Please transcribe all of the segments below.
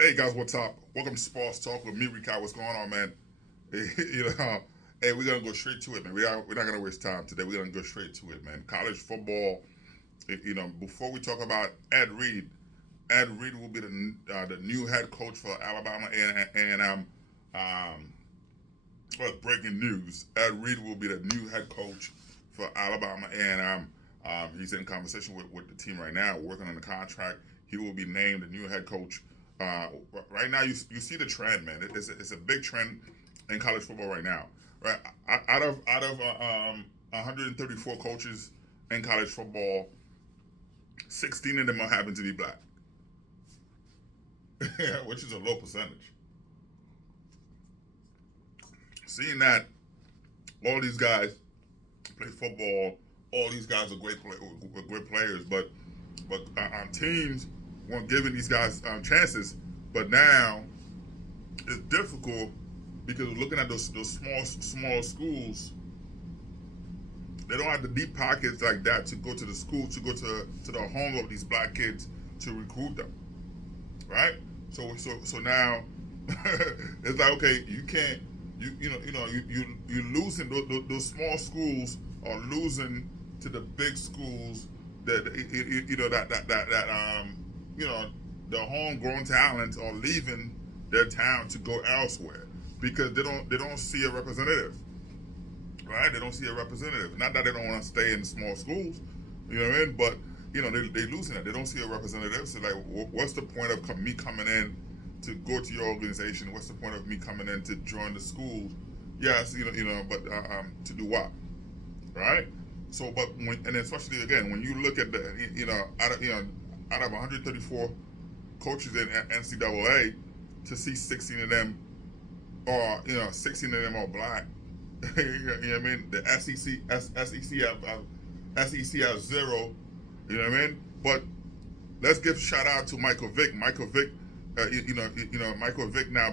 Hey guys, what's up? Welcome to Sports Talk with me, Rikai. What's going on, man? Hey, we're gonna go straight to it, man. We're not gonna waste time today. We're gonna go straight to it, man. College football. Before we talk about Ed Reed will be the new head coach for Alabama A&M. Um, well, breaking news: Ed Reed will be the new head coach for Alabama A&M. He's in conversation with the team right now, working on the contract. He will be named the new head coach. Uh, right now, you see the trend, man. It's a big trend in college football right now. Right, out of 134 coaches in college football, 16 of them happen to be black, which is a low percentage. Seeing that all these guys play football, all these guys are great players, but teams weren't giving these guys chances. But now it's difficult because looking at those small schools, they don't have the deep pockets like that to go to the school, to go to the home of these black kids to recruit them, right? So now it's like, okay, you can't you losing those small schools are losing to the big schools that you know the homegrown talents are leaving their town to go elsewhere because they don't see a representative, right? They don't see a representative. Not that they don't want to stay in small schools, you know what I mean? But they losing it. They don't see a representative. So like, what's the point of me coming in to go to your organization? What's the point of me coming in to join the schools? Yes, but to do what, right? So, but and especially again when you look at the out of 134 coaches in NCAA, to see 16 of them or 16 of them are black. You know what I mean? The SEC have zero. You know what I mean? But let's give shout out to Michael Vick. Michael Vick, Michael Vick now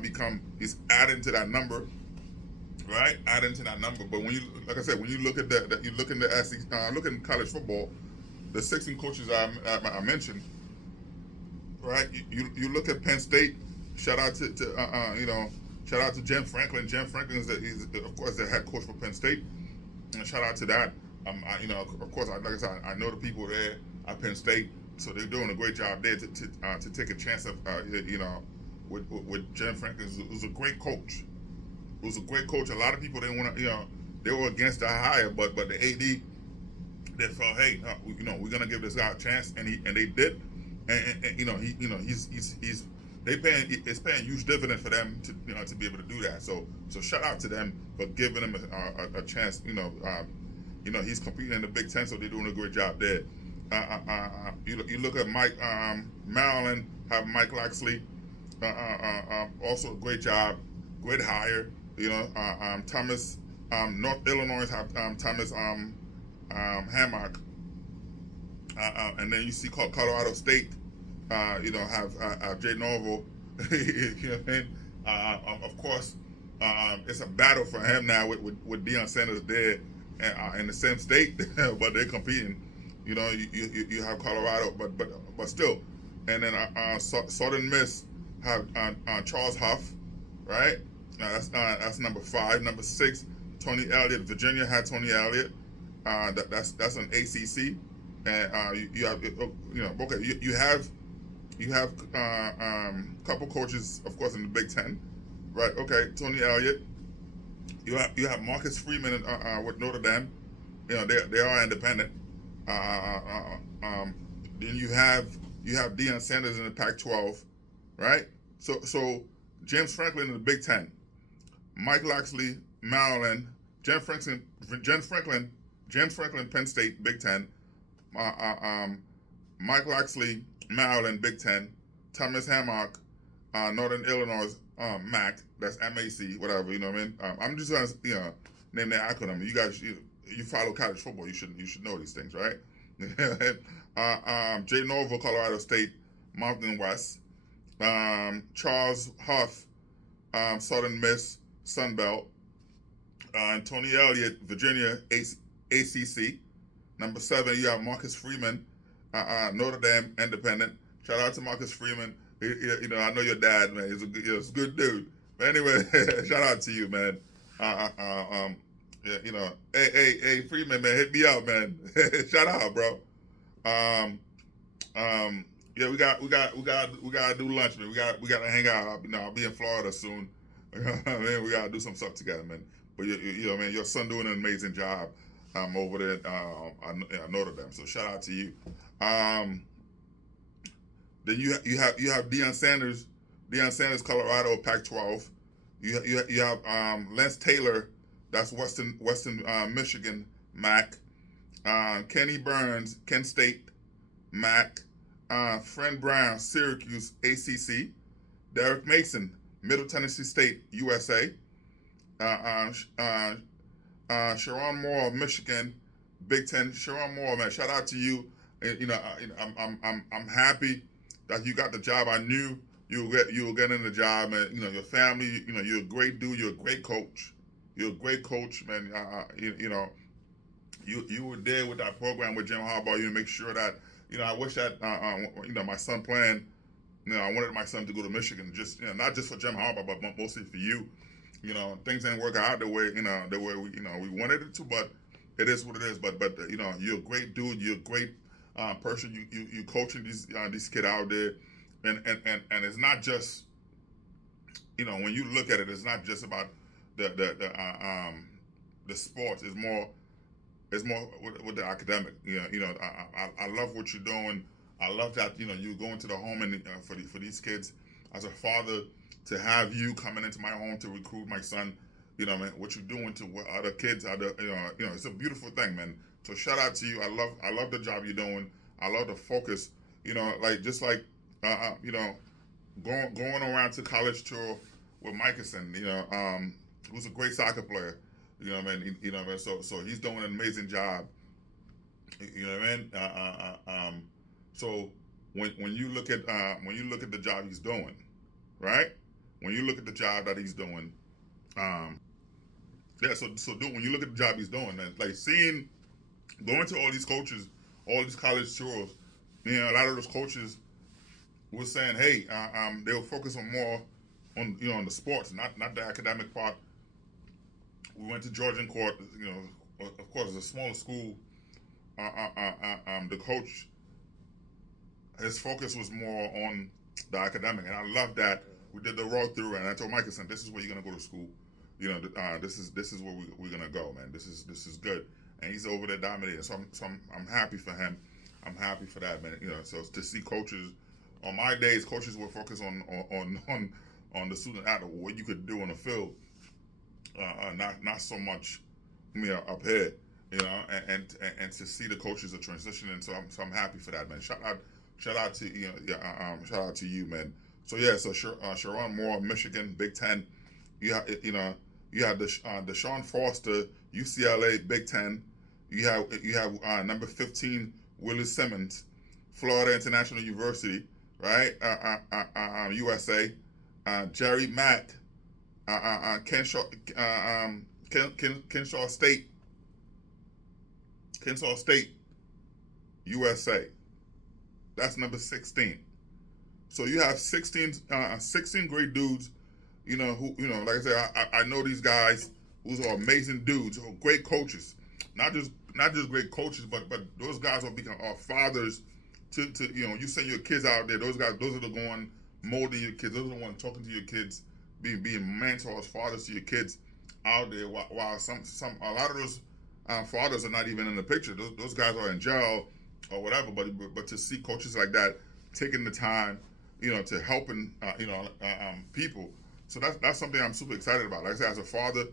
he's adding to that number, right? Adding to that number. But when you, like I said, when you look at you look in the SEC, look in college football, the 16 coaches I mentioned, right? You look at Penn State. Shout out shout out to Jim Franklin. Jim Franklin he's of course the head coach for Penn State. And shout out to that. Of course, like I said, I know the people there at Penn State, so they're doing a great job there to take a chance of with Jim Franklin, who's a great coach. Who's a great coach. A lot of people didn't want to, they were against the hire, but the AD they felt, hey, we're gonna give this guy a chance, and they did, and he's it's paying huge dividend for them to be able to do that. So shout out to them for giving him a chance. He's competing in the Big Ten, so they're doing a great job there. You look at Mike Maryland, have Mike Loxley, also a great job, great hire. Thomas North Illinois have Thomas Hammock, and then you see Colorado State, have Jay Norville. You know what I mean? Of course, it's a battle for him now with Deion Sanders there in the same state, but they're competing. You have Colorado, but still, and then Southern Miss have Charles Huff, right? That's number 5. Number 6, Tony Elliott. Virginia had Tony Elliott. That's an ACC, and you have okay. You have couple coaches, of course, in the Big Ten, right? Okay, Tony Elliott. You have Marcus Freeman with Notre Dame. They are independent. Then you have Deion Sanders in the Pac-12, right? So James Franklin in the Big Ten, Mike Loxley, Maryland, James Franklin, Penn State, Big Ten, uh, uh, um, Mike Loxley, Maryland, Big Ten, Thomas Hammock, Northern Illinois, MAC, that's MAC, whatever, you know what I mean? I'm just gonna, name the acronym. You guys, you follow college football, you should know these things, right? Jay Norville, Colorado State, Mountain West, Charles Huff, Southern Miss, Sun Belt, and Tony Elliott, Virginia, ACC. Number 7, you have Marcus Freeman, Notre Dame, Independent. Shout out to Marcus Freeman. You know, I know your dad, man. He's a good dude. But anyway, shout out to you, man. Yeah, you know, hey, Freeman, man, hit me up, man. Shout out, bro. Um, yeah, we gotta do lunch, man. We gotta hang out. You know, I'll be in Florida soon. Man, we gotta do some stuff together, man. But you know, man, your son doing an amazing job over there at Notre Dame. So shout out to you. Then you have Deion Sanders, Colorado, Pac-12. You have Lance Taylor, that's Western Michigan, MAC. Kenny Burns, Kent State, MAC. Friend Brown, Syracuse, ACC. Derek Mason, Middle Tennessee State, USA. Sharon Moore, Michigan, Big Ten. Sharon Moore, man, shout out to you. And, you know, I'm happy that you got the job. I knew you were getting the job, and you know your family. You know, you're a great dude. You're a great coach. You're a great coach, man. You know, you were there with that program with Jim Harbaugh. You make sure that, you know, I wish that you know, my son planned. You know, I wanted my son to go to Michigan, just, you know, not just for Jim Harbaugh, but mostly for you. You know, things didn't work out the way we wanted it to, but it is what it is. But you know, you're a great dude. You're a great person. You coaching these kids out there, and it's not just, you know, when you look at it, it's not just about the sports. It's more with the academic. You know, I love what you're doing. I love that, you know, you go into the home and for these kids. As a father, to have you coming into my home to recruit my son, you know, man, what you're doing to other kids, you know, it's a beautiful thing, man. So shout out to you. I love the job you're doing. I love the focus. You know, like just like you know, going around to college tour with Michelson, you know, who's a great soccer player. You know what I mean? You know what I mean? So he's doing an amazing job. You know what I mean? So when you look at the job he's doing, right? When you look at the job that he's doing, yeah. When you look at the job he's doing, man, like going to all these coaches, all these college tours, you know, a lot of those coaches were saying, hey, they'll focus on more on, you know, on the sports, not the academic part. We went to Georgian Court, you know, of course, it's a smaller school. The coach, his focus was more on the academic, and I love that. We did the road through, and I told Michelson, this is where you're gonna go to school. You know, this is where we're gonna go, man. This is good, and he's over there dominating. So I'm happy for him. I'm happy for that, man. You know, so to see coaches on my days, coaches were focused on the student athlete, what you could do on the field, not so much, you know, up here. You know, and to see the coaches are transitioning, so I'm happy for that, man. Shout out to you know, shout out to you, man. So yeah, so Sharon Moore, Michigan, Big Ten. You have Deshaun Foster, UCLA, Big Ten. You have number 15, Willie Simmons, Florida International University, right? USA. Jerry Mack, Kenshaw State, USA. That's number 16. So you have 16 great dudes, you know, who, you know, like I said, I know these guys who are amazing dudes, who are great coaches. Not just great coaches, but those guys are fathers to you know, you send your kids out there, those are the one molding your kids, those are the ones talking to your kids, being mentors, fathers to your kids out there, while a lot of those fathers are not even in the picture. Those guys are in jail or whatever. But to see coaches like that taking the time, you know, to helping you know, people. So that's something I'm super excited about. Like I said, as a father,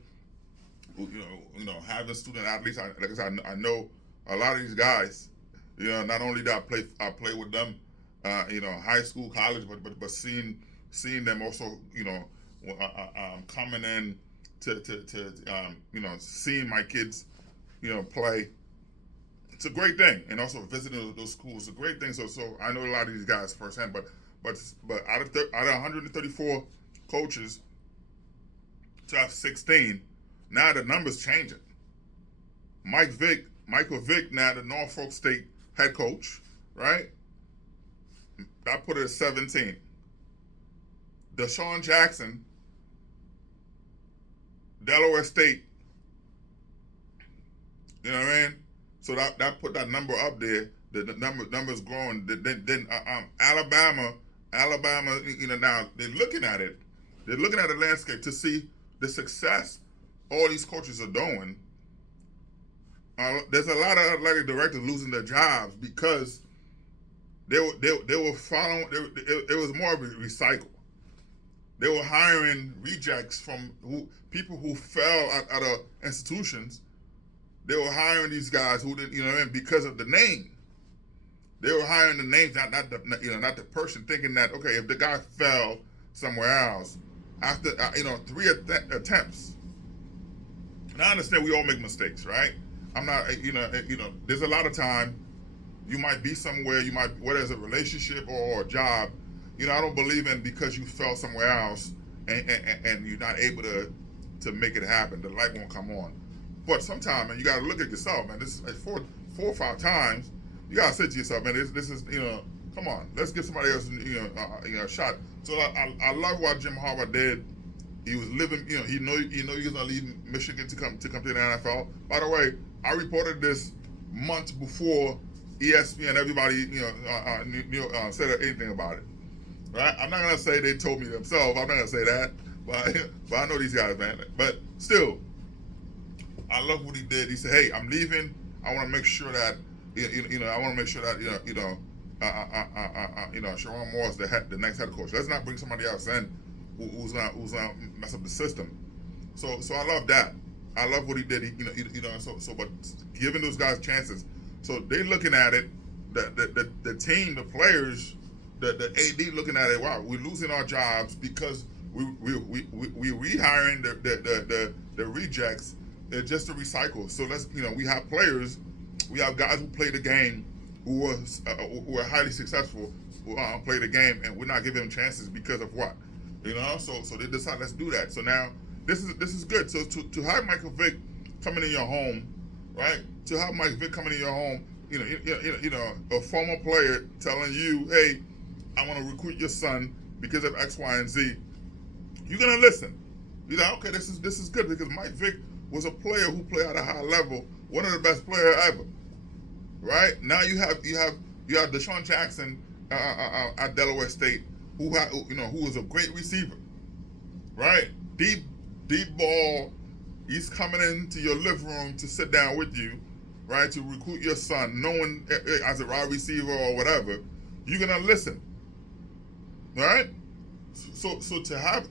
you know, having student athletes. Like I said, I know a lot of these guys. You know, not only that I play with them, you know, high school, college, but seeing them also, you know, coming in to you know, seeing my kids, you know, play. It's a great thing, and also visiting those schools is a great thing. So I know a lot of these guys firsthand, but out of 134 coaches to have 16, now the numbers changing. Michael Vick, now the Norfolk State head coach, right? That put it at 17. Deshaun Jackson, Delaware State. You know what I mean? So that put that number up there. The numbers growing. Then Alabama, now they're looking at it. They're looking at the landscape to see the success all these coaches are doing. There's a lot of athletic directors losing their jobs because they were following. It was more of a recycle. They were hiring rejects from people who fell out of institutions. They were hiring these guys who didn't, because of the name. They were hiring the names, not the person, thinking that, okay, if the guy fell somewhere else after 3 attempts. And I understand we all make mistakes, right? I'm not, there's a lot of time you might be somewhere, whether it's a relationship or a job, I don't believe in because you fell somewhere else and you're not able to make it happen. The light won't come on. But sometimes, man, you got to look at yourself, man. This is like four or five times. You got to say to yourself, man, this is, come on, let's give somebody else, a shot. So I love what Jim Harbaugh did. He was living, he knew he was gonna leave Michigan to come to the NFL. By the way, I reported this months before ESPN, everybody, said anything about it. Right? I'm not gonna say they told me themselves. I'm not gonna say that, but I know these guys, man. But still, I love what he did. He said, "Hey, I'm leaving. I want to make sure that, I want to make sure that, Sharon Moore is the next head coach. Let's not bring somebody else in who's gonna mess up the system." So I love that. I love what he did. But giving those guys chances. So they looking at it. The team, the players, the AD looking at it. Wow, we're losing our jobs because we rehiring the rejects. Just to recycle. So let's, we have players, we have guys who play the game, who are highly successful, who play the game, and we're not giving them chances because of what, So they decide, let's do that. So now this is good. So to have Michael Vick coming in your home, right? To have Mike Vick coming in your home, a former player telling you, hey, I want to recruit your son because of X, Y, and Z. You're gonna listen. You're like, okay, this is good because Mike Vick was a player who played at a high level, one of the best players ever. Right? Now you have Deshaun Jackson at Delaware State, who was a great receiver. Right? Deep ball. He's coming into your living room to sit down with you, right? To recruit your son, knowing as a wide receiver or whatever, you're gonna listen. Right? So to have a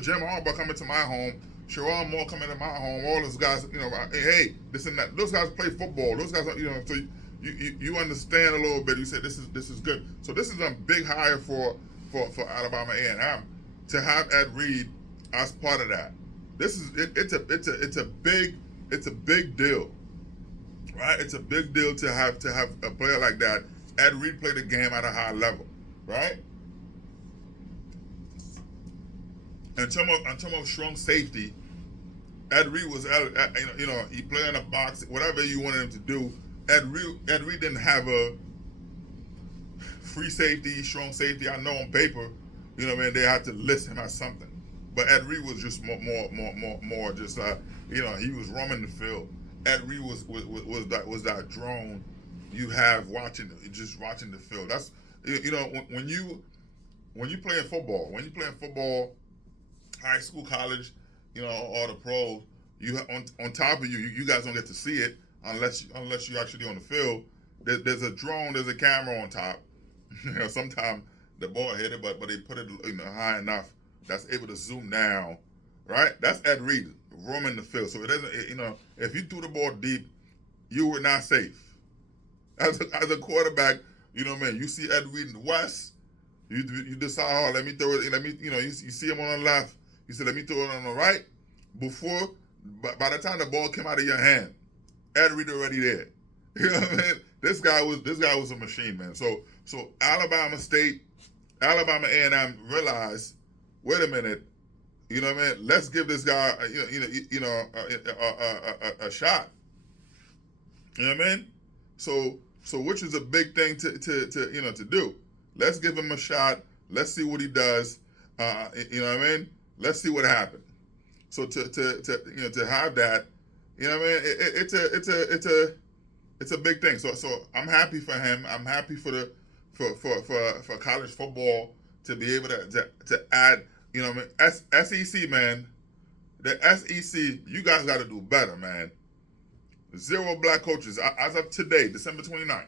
Jim Harbaugh coming to my home, Sharon Moore coming to my home, all those guys, hey, this and that. Those guys play football. Those guys, so you understand a little bit. You said this is good. So this is a big hire for Alabama A&M to have Ed Reed as part of that. This is it's a big deal, right? It's a big deal to have a player like that. Ed Reed played the game at a high level, right? In terms of strong safety, Ed Reed was, he played in a box, whatever you wanted him to do. Ed Reed didn't have a free safety, strong safety. I know on paper, they had to list him as something. But Ed Reed was just more just, he was roaming the field. Ed Reed was that drone you have watching the field. That's, when you play in football, high school, college, or the pros, you on top of you guys don't get to see it unless you actually on the field. There's a drone, there's a camera on top. Sometimes the ball hit it, but they put it high enough that's able to zoom down, right? That's Ed Reed roaming the field. So it doesn't, if you threw the ball deep, you were not safe. As a quarterback, you see Ed Reed in the West, you decide, let me throw it. You see him on the left. You said, let me throw it on the right. By the time the ball came out of your hand, Ed Reed already there. You know what I mean? This guy was a machine, man. So Alabama A&M realized, wait a minute, let's give this guy, a shot. You know what I mean? So which is a big thing to do. Let's give him a shot. Let's see what he does. You know what I mean? Let's see what happened. So to have that, you know what I mean? It's a big thing. So I'm happy for him. I'm happy for the for college football to be able to add. You know what I mean? SEC, man. The SEC, you guys got to do better, man. 0 black coaches as of today, December 29th,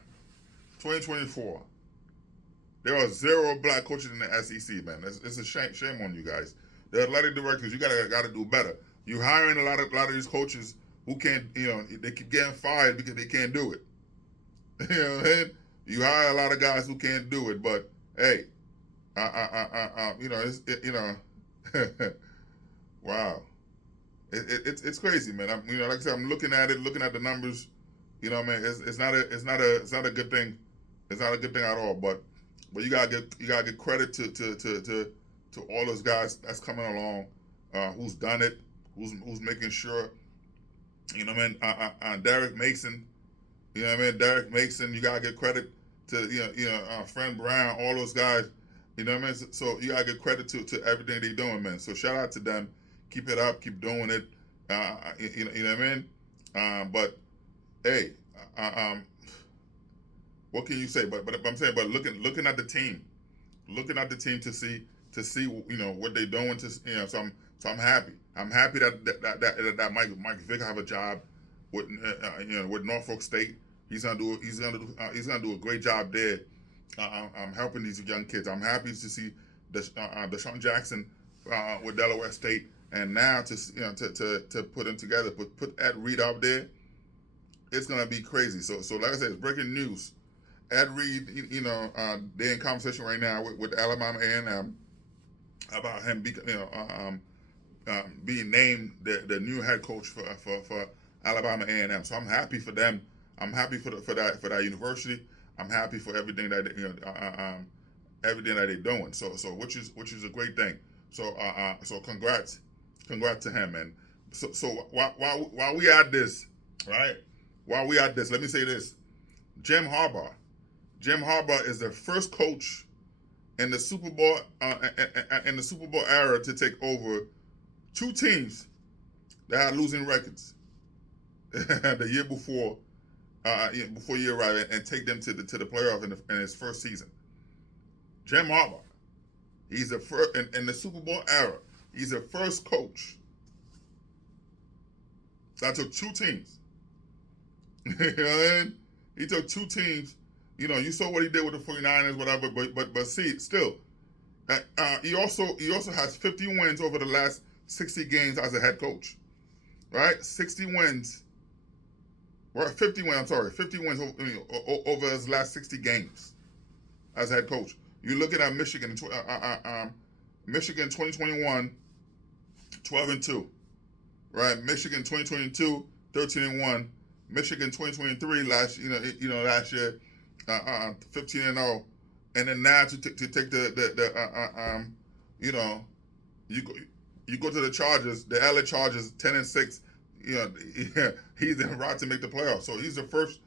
2024. There are 0 black coaches in the SEC, man. It's a shame on you guys. The athletic directors, you gotta do better. You hiring a lot of these coaches who can't, they keep getting fired because they can't do it. You know what I mean? You hire a lot of guys who can't do it, but hey, wow, it's crazy, man. Like I said, I'm looking at it, looking at the numbers. You know what I mean? It's not a good thing. It's not a good thing at all. But you gotta get credit to all those guys that's coming along, who's done it, who's making sure. You know what I mean? Derek Mason. You know what I mean? Derek Mason. You gotta get credit to Friend Brown, all those guys. You know what I mean? So you gotta get credit to everything they're doing, man. So shout out to them. Keep it up. Keep doing it. You know what I mean? But hey, what can you say? But I'm saying, but looking at the team, to see what they're doing. So I'm happy. I'm happy that Mike Vick have a job with with Norfolk State. He's gonna do a great job there. I'm helping these young kids. I'm happy to see Deshaun Jackson with Delaware State, and now to put them together, put Ed Reed out there. It's gonna be crazy. So like I said, it's breaking news. Ed Reed, they're in conversation right now with Alabama A&M about him being named the new head coach for Alabama A&M. So I'm happy for them. I'm happy for that university. I'm happy for everything that everything that they're doing. So which is a great thing. So congrats to him, man. So while we at this, right? While we at this, let me say this: Jim Harbaugh is the first coach in the Super Bowl era to take over 2 teams that had losing records the year before you arrive, and take them to the playoff in his first season. Jim Harbaugh, he's the first in the Super Bowl era. He's the first coach that took 2 teams. You know what I mean? He took 2 teams. You saw what he did with the 49ers, whatever. But see, still, he also has 50 wins over the last 60 games as a head coach, right? 60 wins. Or 50 wins. I'm sorry, 50 wins over his last 60 games as head coach. You're looking at Michigan. Michigan 2021, 12-2, right? Michigan 2022, 13-1. Michigan 2023 last year, 15-0, and then now to take you go to the Chargers, the LA Chargers 10-6. He's en route to make the playoffs. So he's the first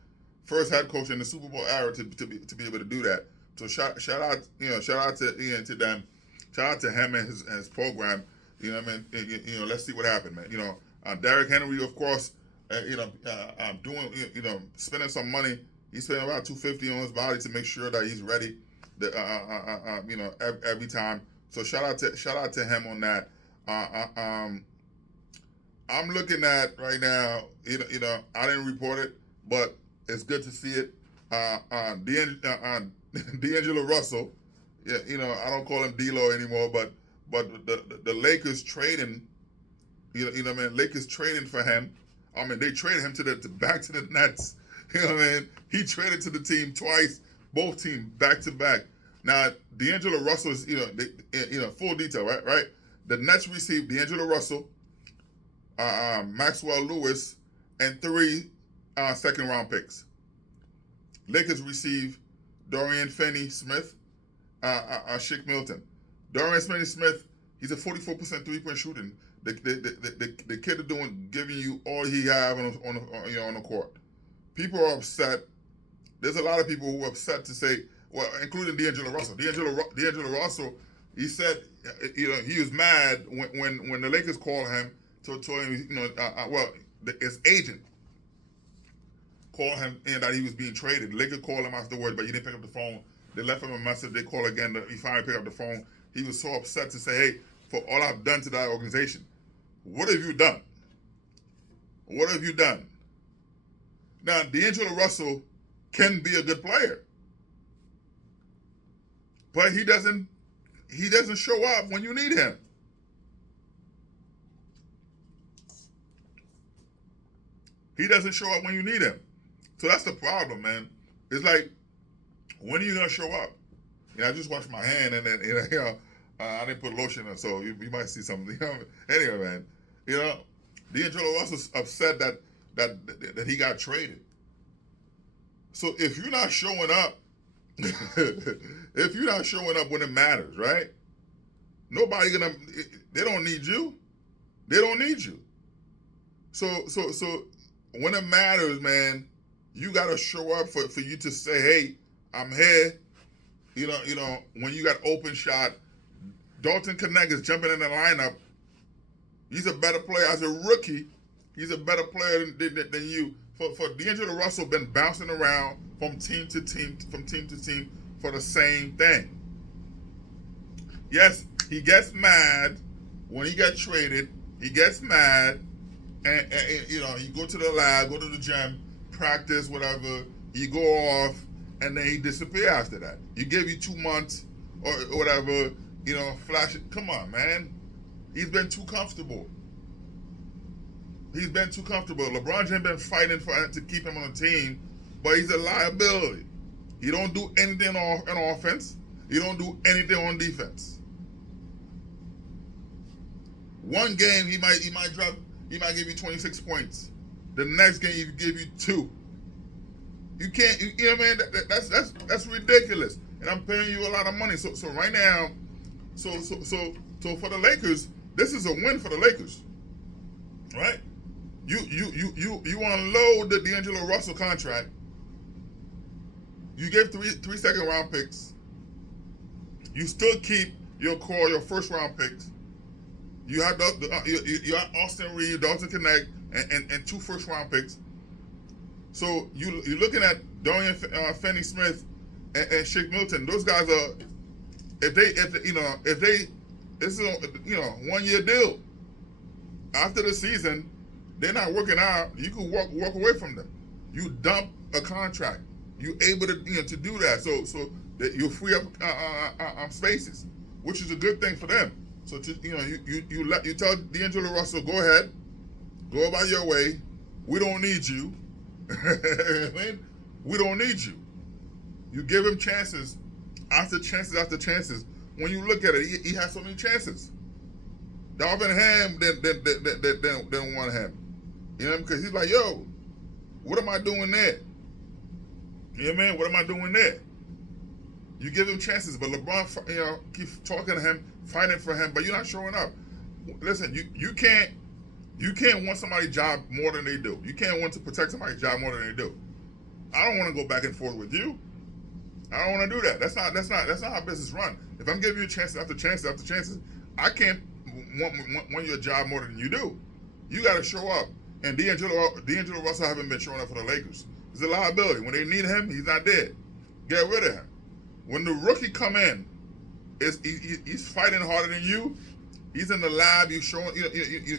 head coach in the Super Bowl era to be able to do that. So shout out to them, shout out to him and his program. You know what I mean? Let's see what happened, man. Derrick Henry, of course, doing spending some money. He's spending about $250 on his body to make sure that he's ready. Every time. So shout out to him on that. I'm looking at right now. I didn't report it, but it's good to see it. D'Angelo Russell. Yeah, I don't call him D-Lo anymore, but the Lakers trading. Lakers trading for him. They traded him back to the Nets. You know what I mean? He traded to the team twice, both teams back to back. Now, D'Angelo Russell is, full detail, right? The Nets received D'Angelo Russell, Maxwell Lewis, and 3 second-round picks. Lakers received Dorian Finney-Smith, Shake Milton. Dorian Finney-Smith, he's a 44% three-point shooting. The kid is giving you all he have on the court. People are upset. There's a lot of people who are upset to say, well, including D'Angelo Russell. D'Angelo Russell, He said, he was mad when the Lakers called him told him, his agent called him and that he was being traded. The Lakers called him afterwards, but he didn't pick up the phone. They left him a message. They called again. He finally picked up the phone. He was so upset to say, hey, for all I've done to that organization, what have you done? What have you done? Now, D'Angelo Russell can be a good player, but he doesn't show up when you need him. He doesn't show up when you need him. So that's the problem, man. It's like, when are you gonna show up? I just washed my hand and then I didn't put lotion on, so you might see something. Anyway, man, D'Angelo Russell's upset that he got traded. So if you're not showing up, if you're not showing up when it matters, right? They don't need you. They don't need you. So when it matters, man, you gotta show up for you to say, hey, I'm here. When you got open shot, Dalton Connect is jumping in the lineup. He's a better player as a rookie. He's a better player than you. For D'Angelo Russell been bouncing around from team to team for the same thing. Yes, he gets mad when he gets traded. He gets mad, and you go to the lab, go to the gym, practice, whatever. You go off, and then he disappear after that. You give you 2 months or whatever, flash it. Come on, man. He's been too comfortable. He's been too comfortable. LeBron James been fighting to keep him on the team, but he's a liability. He don't do anything on offense. He don't do anything on defense. One game he might give you 26 points. The next game he give you 2. You can't, man. That's ridiculous. And I'm paying you a lot of money. So right now, so for the Lakers, this is a win for the Lakers, right? You unload the D'Angelo Russell contract. You gave three second round picks. You still keep your first round picks. You have you have Austin Reeves, Dalton Connect, and 2 first round picks. So you're looking at Dorian Finney-Smith and Shake Milton. Those guys are, if they this is a 1 year deal. After the season, they're not working out. You can walk away from them. You dump a contract. You able to to do that. So that you free up spaces, which is a good thing for them. So you tell D'Angelo Russell, go ahead, go about your way. We don't need you. We don't need you. You give him chances after chances after chances. When you look at it, he has so many chances. Darvin Ham didn't want him. Because he's like, yo, what am I doing there? You know what I mean? What am I doing there? You give him chances, but LeBron, keeps talking to him, fighting for him, but you're not showing up. Listen, you can't want somebody's job more than they do. You can't want to protect somebody's job more than they do. I don't want to go back and forth with you. I don't want to do that. That's not how business run. If I'm giving you chances after chances after chances, I can't want your job more than you do. You got to show up. And D'Angelo Russell haven't been showing up for the Lakers. He's a liability. When they need him, he's not there. Get rid of him. When the rookie come in, he's fighting harder than you. He's in the lab. You showing.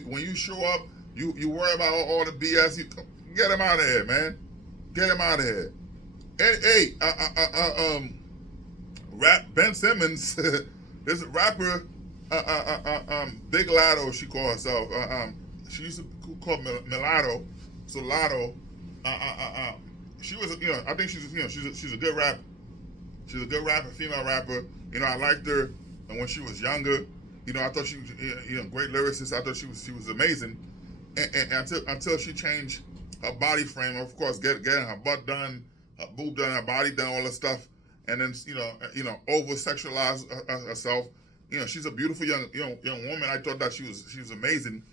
When you show up, you worry about all the BS. Get him out of here, man. Get him out of here. And hey, Ben Simmons, this rapper, Big Latto, she called herself. She used to call Mulatto. So Latto, she was, I think she's a good rapper. She's a good rapper, female rapper. I liked her, and when she was younger, I thought she was, great lyricist. I thought she was amazing, and until she changed her body frame, of course, getting her butt done, her boob done, her body done, all that stuff, and then over sexualized herself. She's a beautiful young woman. I thought that she was amazing,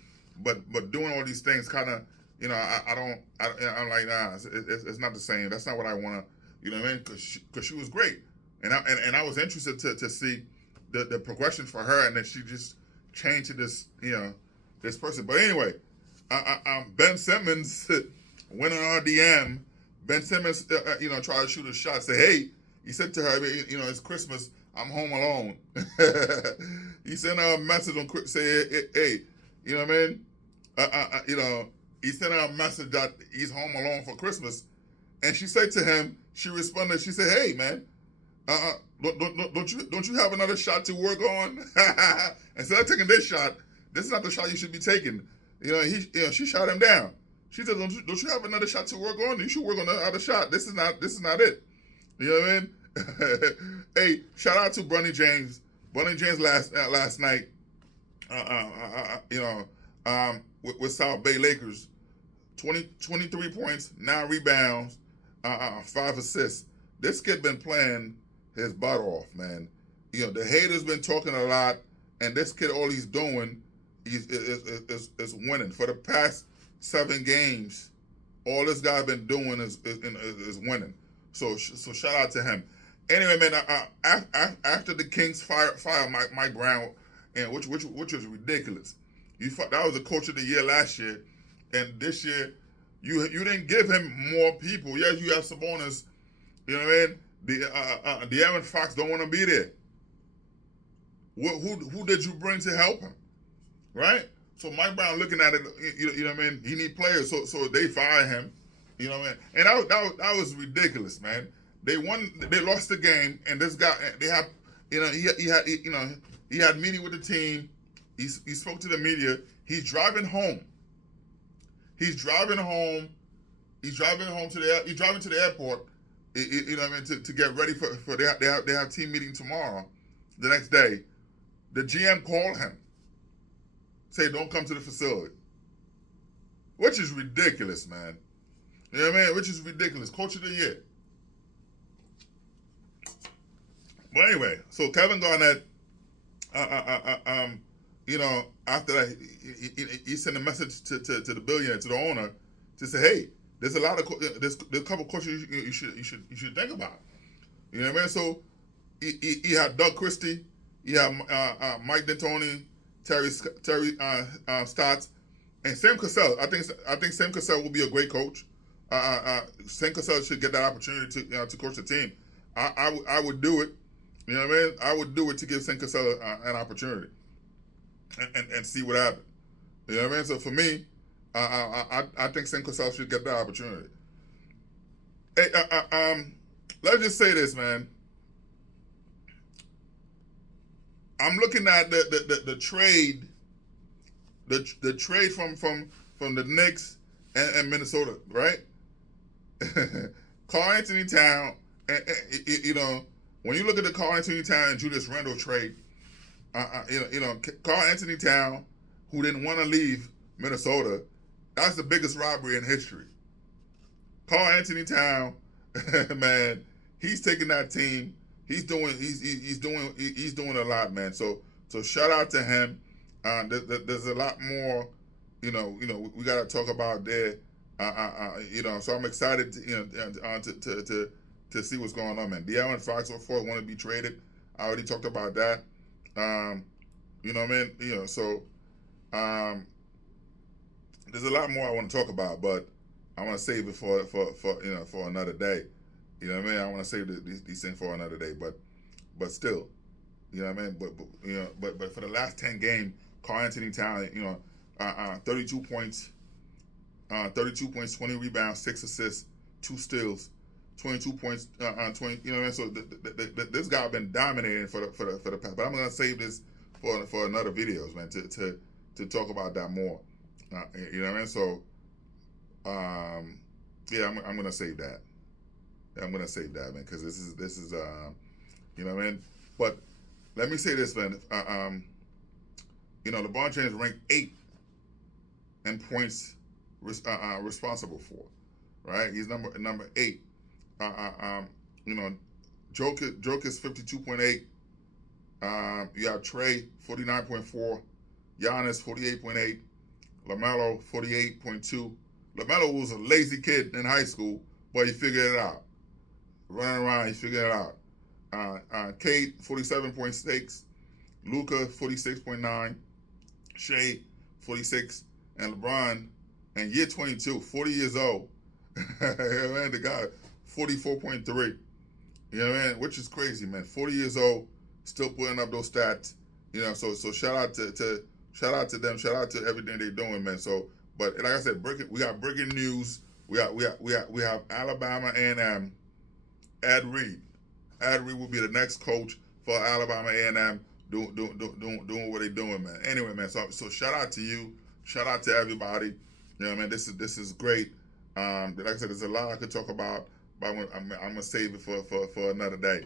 but doing all these things kind of, I'm like, nah, it's not the same. That's not what I want to, you know what I mean? Because she was great, and I was interested to see the progression for her, and then she just changed to this this person. But anyway, Ben Simmons went on our DM. Ben Simmons tried to shoot a shot. Say, hey, he said to her, it's Christmas. I'm home alone. He sent her a message on say, hey, you know what I mean? He sent her a message that he's home alone for Christmas, and she said to him, she responded, she said, hey man, don't you have another shot to work on? Instead of taking this shot, this is not the shot you should be taking. She shot him down. She said, don't you have another shot to work on? You should work on the other shot. This is not it. You know what I mean? Hey, shout out to Bronny James. Bronny James last night, with South Bay Lakers, 23 points, 9 rebounds, 5 assists. This kid been playing his butt off, man. The haters been talking a lot, and this kid, all he's doing is winning. For the past 7 games, all this guy been doing is winning. So shout out to him. Anyway, man, after the Kings fired Mike Brown, and which was ridiculous. That was the coach of the year last year, and this year you didn't give him more people. Yes, you have Sabonis. You know what I mean? The Aaron Fox don't want to be there. Who did you bring to help him? Right? So Mike Brown looking at it, you know what I mean? He need players, so they fire him. You know what I mean? And that was ridiculous, man. They lost the game, and this guy, he had meeting with the team. He spoke to the media. He's driving home. He's driving to the airport. You know what I mean, to get ready for they have team meeting tomorrow, the next day. The GM called him, say don't come to the facility, which is ridiculous, man. You know what I mean? Which is ridiculous. Coach of the year. But anyway, so Kevin Garnett, after that, he sent a message to the billionaire, to the owner, to say, hey, there's there's a couple coaches you should think about. You know what I mean? So he had Doug Christie, he had Mike D'Antoni, Terry Stotts, and Sam Cassell. I think Sam Cassell will be a great coach. Sam Cassell should get that opportunity to coach the team. I would do it. You know what I mean? I would do it to give Sam Cassell an opportunity and see what happens. You know what I mean? So for me, I think Sam Cassell should get that opportunity. Hey, let's just say this, man. I'm looking at the trade, the trade from the Knicks and Minnesota, right? Karl Anthony Towns, and when you look at the Karl Anthony Towns and Julius Randle trade, Karl Anthony Towns, who didn't want to leave Minnesota, that's the biggest robbery in history. Karl Anthony Towns, man, he's taking that team. He's doing a lot, man. So shout out to him. There's a lot more, we got to talk about there. So I'm excited to see what's going on, man. De'Aaron Fox, of course, want to be traded. I already talked about that. You know what I mean? So there's a lot more I want to talk about, but I want to save it for another day. You know what I mean? I want to save these things for another day, but still, you know what I mean? But for the last 10 games, Karl Anthony Towns, 32 points, 20 rebounds, 6 assists, 2 steals, 22 points, 20. You know what I mean? So this guy been dominating for the past. But I'm gonna save this for another videos, man, to talk about that more. You know what I mean? So, I'm gonna save that. I'm gonna save that, man, because this is you know what I mean. But let me say this, man. LeBron James ranked 8 in points responsible for, right? He's number 8. Jokic is 52.8. You have Trey 49.4, Giannis 48.8, LaMelo 48.2. LaMelo was a lazy kid in high school, but he figured it out. Running around, he figured it out. Cade 47.6, Luka 46.9, Shea 46, and LeBron in year 22, 40 years old. Man, the guy 44.3. You know what I mean? Which is crazy, man. 40 years old, still putting up those stats. You know, so shout out to shout out to them. Shout out to everything they're doing, man. So, but like I said, we got breaking news. We have Alabama A&M. Ed Reed. Ed Reed will be the next coach for Alabama A&M doing what they're doing, man. Anyway, man. So shout out to you. Shout out to everybody. You know what I mean? This is great. Like I said, there's a lot I could talk about, but I'm gonna save it for another day,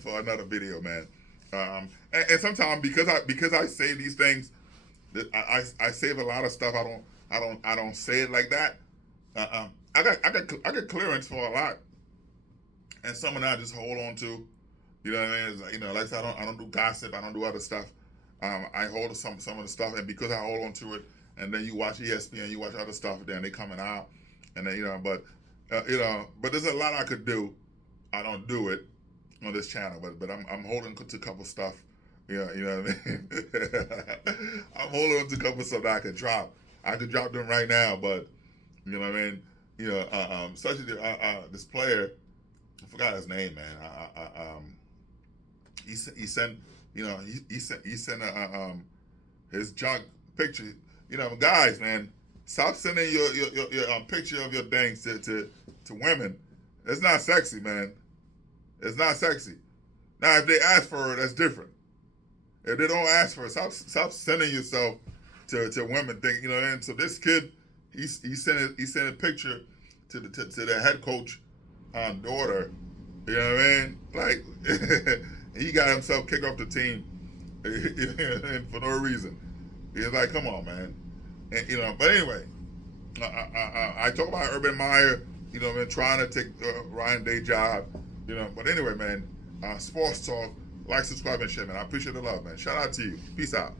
for another video, man. And sometimes because I say these things, I save a lot of stuff. I don't say it like that. I got clearance for a lot, and some of that I just hold on to. You know what I mean? It's like, you know, like I said, I don't do gossip. I don't do other stuff. I hold some of the stuff, and because I hold on to it, and then you watch ESPN, you watch other stuff, then they coming out, and then but there's a lot I could do. I don't do it on this channel, but I'm holding to a couple stuff. You know what I mean? I'm holding on to a couple stuff that I could drop. I could drop them right now, but you know what I mean? Such this player, I forgot his name, man. He sent his junk picture. You know, guys, man, stop sending your picture of your things to women. It's not sexy, man. It's not sexy. Now, if they ask for it, that's different. If they don't ask for it, stop sending yourself to women. You know, and so this kid, he sent a picture to the head coach daughter. You know what I mean? Like, he got himself kicked off the team for no reason. He's like, come on, man. And, but anyway, I talk about Urban Meyer, trying to take Ryan Day job, But anyway, man, sports talk, like, subscribe, and share, man. I appreciate the love, man. Shout out to you. Peace out.